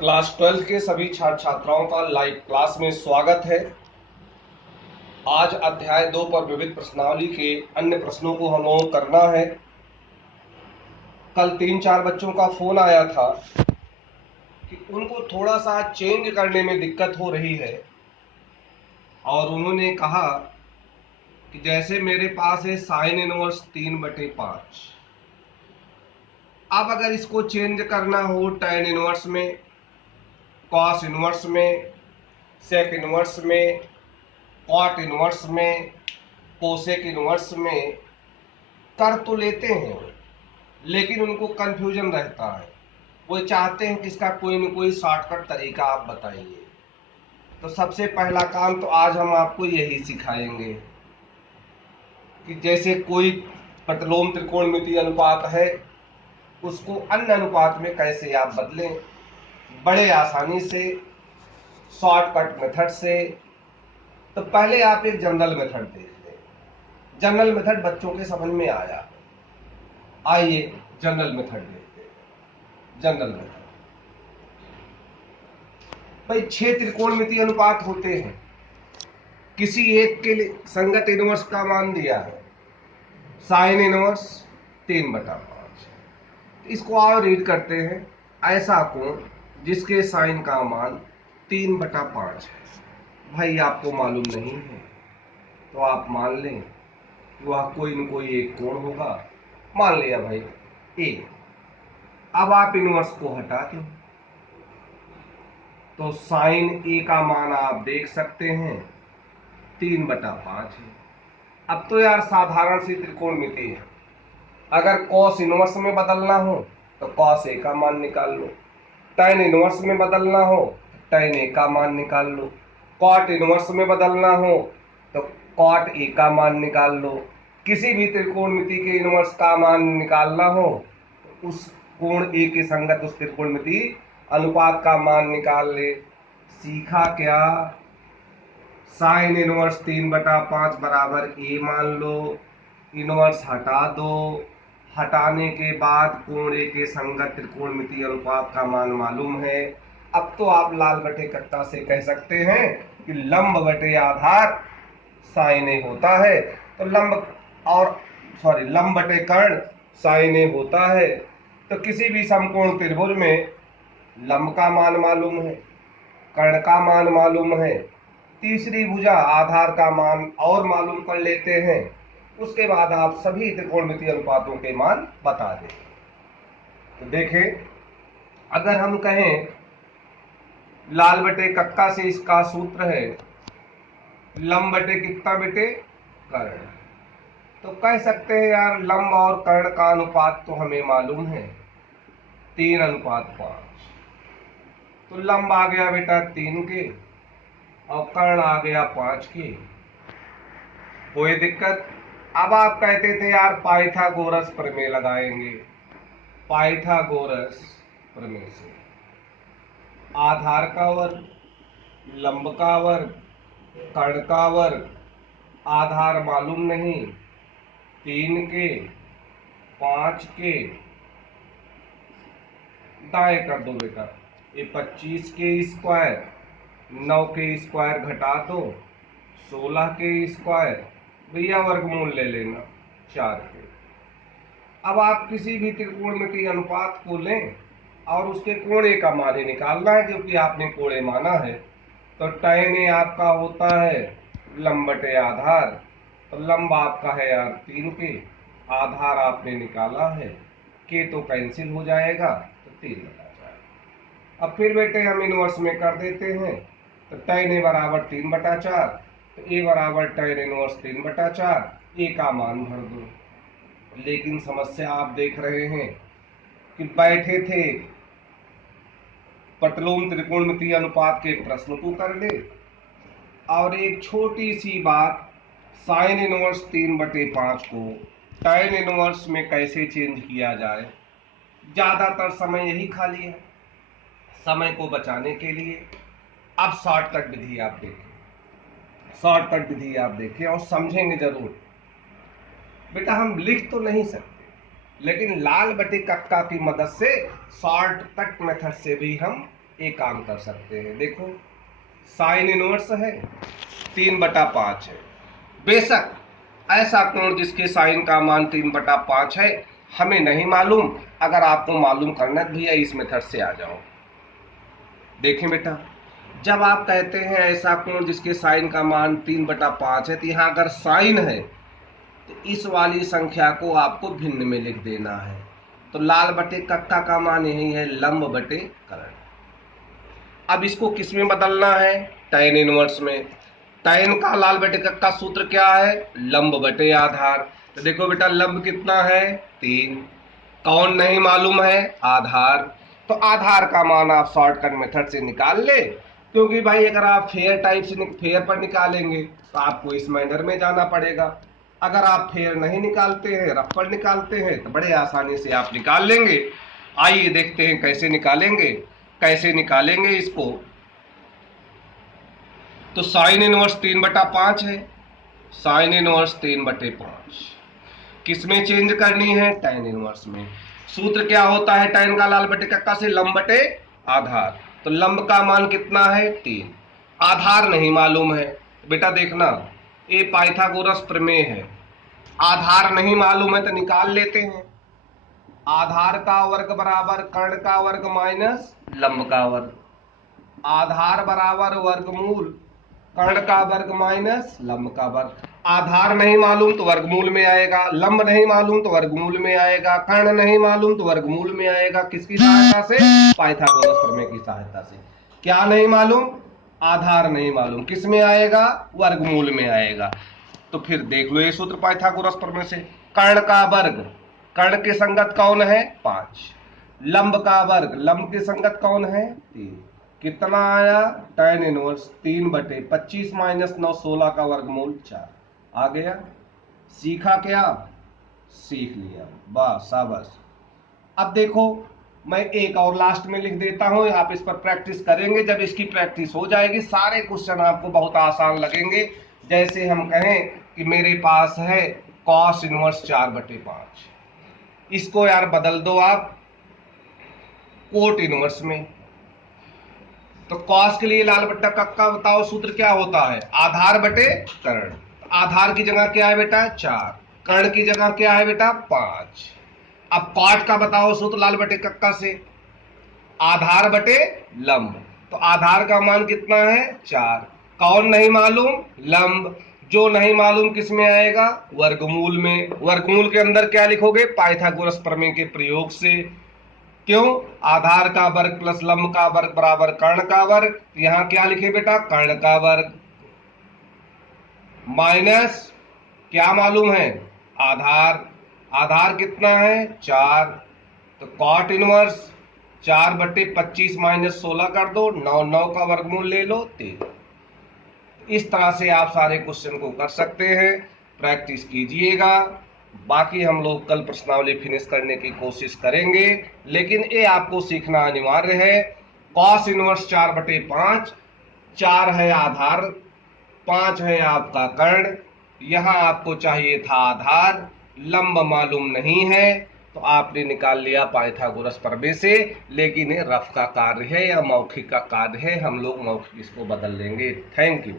Class 12 के सभी छात्र छात्राओं का लाइव क्लास में स्वागत है। आज अध्याय 2 पर विविध प्रश्नावली के अन्य प्रश्नों को हम लोगों को करना है। कल 3-4 बच्चों का फोन आया था कि उनको थोड़ा सा चेंज करने में दिक्कत हो रही है और उन्होंने कहा कि जैसे मेरे पास है साइन इनवर्स 3/5। अब अगर इसको चेंज करना हो टैन इनवर्स में, कॉस इनवर्स में, सेक इनवर्स में, कॉट इनवर्स में, कोसेक इनवर्स में कर तो लेते हैं, लेकिन उनको कंफ्यूजन रहता है। वो चाहते हैं कि इसका कोई न कोई शॉर्टकट तरीका आप बताइए। तो सबसे पहला काम तो आज हम आपको यही सिखाएंगे कि जैसे कोई प्रतिलोम त्रिकोणमितीय अनुपात है, उसको अन्य अनुपात में कैसे आप बदलें बड़े आसानी से, शॉर्टकट मेथड से। तो पहले आप एक जनरल मेथड देख लें। जनरल मेथड बच्चों के समझ में आया। आइए जनरल मेथड देखते हैं। जनरल मेथड भाई 6 त्रिकोणमितीय अनुपात होते हैं। किसी एक के लिए संगत इनवर्स का मान दिया है, साइन इनवर्स 3/5। इसको और रीड करते हैं। ऐसा कोण जिसके साइन का मान 3/5 है। भाई आपको मालूम नहीं है तो आप मान लें कि वह कोई न कोई एक कोण होगा। मान लिया भाई ए। अब आप इनवर्स को हटा दें तो साइन ए का मान आप देख सकते हैं 3/5 है। अब तो यार साधारण सी त्रिकोणमिति है। अगर कॉस इनवर्स में बदलना हो तो कॉस ए का मान निकाल लो, टैन इनवर्स में बदलना हो टैन ए का मान निकाल लो, कॉट इनवर्स में बदलना हो तो कॉट ए का मान निकाल लो। किसी भी त्रिकोणमिति के इनवर्स का मान निकालना हो तो उस कोण ए के संगत उस त्रिकोणमिति अनुपात का मान निकाल ले। सीखा क्या? साइन इनवर्स 3/5 बराबर ए मान लो, इनवर्स हटा दो, हटाने के बाद कोण ए के संगत त्रिकोणमितीय अनुपात का मान मालूम है। अब तो आप लाल बटे कट्टा से कह सकते हैं कि लंब बटे आधार साइन ए होता है। तो लंब बटे कर्ण साइन ए होता है। तो किसी भी समकोण त्रिभुज में लंब का मान मालूम है, कर्ण का मान मालूम है, तीसरी भुजा आधार का मान और मालूम कर लेते हैं। उसके बाद आप सभी त्रिकोणमितीय अनुपातों के मान बता दें। तो देखें, अगर हम कहें लाल बटे कक्का से इसका सूत्र है लंब बटे कितना बेटे कर्ण। तो कह सकते हैं यार लंब और कर्ण का अनुपात तो हमें मालूम है 3:5। तो लंब आ गया बेटा 3 के और कर्ण आ गया 5 के। कोई दिक्कत? अब आप कहते थे यार पाइथागोरस प्रमेय लगाएंगे। पाइथागोरस प्रमेय से आधार का वर्ग, लंब का वर्ग, कर्ण का वर्ग, आधार मालूम नहीं, 3 के 5 के दाएं कर दो बेटा। ये 25 के स्क्वायर, 9 के स्क्वायर घटा दो, 16 के स्क्वायर, भैया वर्गमूल ले लेना 4 के। अब आप किसी भी त्रिकोणमितीय अनुपात को लें और उसके कोणे का मान ही निकालना है, क्योंकि आपने कोणे माना है। तो टैन ए आपका होता है लंब बटे आधार। तो लंब आपका है यार 3 के, आधार आपने निकाला है, के तो कैंसिल हो जाएगा तो 3/4। अब फिर बेटे हम इनवर्स में कर देते हैं। तो टैन ए बराबर 3/4, तो ए बराबर टैन इनवर्स 3/4, ए का मान भर दो। लेकिन समस्या आप देख रहे हैं कि बैठे थे प्रतिलोम त्रिकोणमितीय अनुपात के प्रश्न को कर ले और एक छोटी सी बात साइन इनवर्स 3/5 को टैन इनवर्स में कैसे चेंज किया जाए। ज्यादातर समय यही खा लिया समय को बचाने के लिए। अब शॉर्टकट विधि आप देखें, शॉर्टकट विधि आप देखें और समझेंगे जरूर। बेटा हम लिख तो नहीं सकते, लेकिन लाल बटे कक्का की मदद से शॉर्टकट मेथड से भी हम एक काम कर सकते हैं, देखो साइन इनवर्स है 3/5 है। बेशक ऐसा कोण जिसके साइन का मान 3/5 है हमें नहीं मालूम, अगर आपको मालूम करना भी है इस मेथड से आ जाओ। देखें बेटा, जब आप कहते हैं ऐसा कोण जिसके साइन का मान 3/5 है, तो यहाँ अगर साइन है तो इस वाली संख्या को आपको भिन्न में लिख देना है। तो लाल बटे कक्का का मान यही है, लंब बटे कर्ण। अब इसको किस में बदलना है, tan इनवर्स में। tan का लाल बटे कक्का सूत्र क्या है, लंब बटे आधार। तो देखो बेटा लंब कितना है 3, कौन नहीं मालूम है, आधार। तो आधार का मान आप शॉर्टकट मेथड से निकाल ले, क्योंकि भाई अगर आप फेयर टाइप से फेयर पर निकालेंगे तो आपको इस मैनर में जाना पड़ेगा। अगर आप फेयर नहीं निकालते हैं, रफ पर निकालते हैं, तो बड़े आसानी से आप निकाल लेंगे। आइए देखते हैं कैसे निकालेंगे इसको। तो साइन इनवर्स 3/5 है, साइन इनवर्स 3/5 किसमें चेंज करनी है, tan इनवर्स में। सूत्र क्या होता है tan का लाल बटे कक्का से, लंब बटे आधार। तो लंब का मान कितना है 3, आधार नहीं मालूम है। बेटा देखना ये पाइथागोरस प्रमेय है, आधार नहीं मालूम है तो निकाल लेते हैं। आधार का वर्ग बराबर कर्ण का वर्ग माइनस लंब का वर्ग। आधार बराबर वर्गमूल कर्ण का वर्ग माइनस लंब का वर्ग। आधार नहीं मालूम तो वर्गमूल में आएगा, लंब नहीं मालूम तो वर्गमूल में आएगा, कर्ण नहीं मालूम तो वर्गमूल में आएगा। किसकी सहायता से, पाइथागोरस प्रमेय की सहायता से। क्या नहीं मालूम, आधार नहीं मालूम, किस में आएगा, वर्गमूल में आएगा। तो फिर देख लो ये सूत्र पाइथागोरस प्रमेय से। कर्ण का वर्ग, कर्ण के संगत कौन है 5, लंब का वर्ग, लंब के संगत कौन है 3। कितना आया tan इनवर्स 3/25 माइनस 9 16 का वर्गमूल 4 आ गया। सीखा क्या, सीख लिया, बस शाबाश। अब देखो मैं एक और लास्ट में लिख देता हूं, आप इस पर प्रैक्टिस करेंगे। जब इसकी प्रैक्टिस हो जाएगी सारे क्वेश्चन आपको बहुत आसान लगेंगे। जैसे हम कहें कि मेरे पास है cos इनवर्स 4/5, इसको यार बदल दो आप कोट इनवर्स में। तो cos के लिए लाल बट्टा कक्का बताओ सूत्र क्या होता है, आधार बटे कर्ण। आधार की जगह क्या है बेटा 4, कर्ण की जगह क्या है बेटा 5। अब cot का बताओ सूत्र लाल बटे कक्का से, आधार बटे लंब। तो आधार का मान कितना है 4, कौन नहीं मालूम, लंब। जो नहीं मालूम किस में आएगा, वर्गमूल में। वर्गमूल के अंदर क्या लिखोगे, पाइथागोरस प्रमेय के प्रयोग से। क्यों, आधार का वर्ग प्लस लंब का वर्ग बराबर कर्ण का वर्ग। यहां क्या लिखे बेटा, कर्ण का वर्ग माइनस क्या मालूम है, आधार। आधार कितना है 4, तो कॉट इनवर्स 4/25 माइनस 16 कर दो, 9 का वर्गमूल ले लो 3। इस तरह से आप सारे क्वेश्चन को कर सकते हैं, प्रैक्टिस कीजिएगा। बाकी हम लोग कल प्रश्नावली फिनिश करने की कोशिश करेंगे, लेकिन ये आपको सीखना अनिवार्य है। कॉस इनवर्स 4/5, 4 है आधार, 5 है आपका कर्ण। यहां आपको चाहिए था आधार, लंब मालूम नहीं है, तो आपने निकाल लिया पाइथागोरस प्रमेय से। लेकिन ये रफ का कार्य है या मौखिक का कार्य है, हम लोग मौखिक इसको बदल लेंगे। Thank you.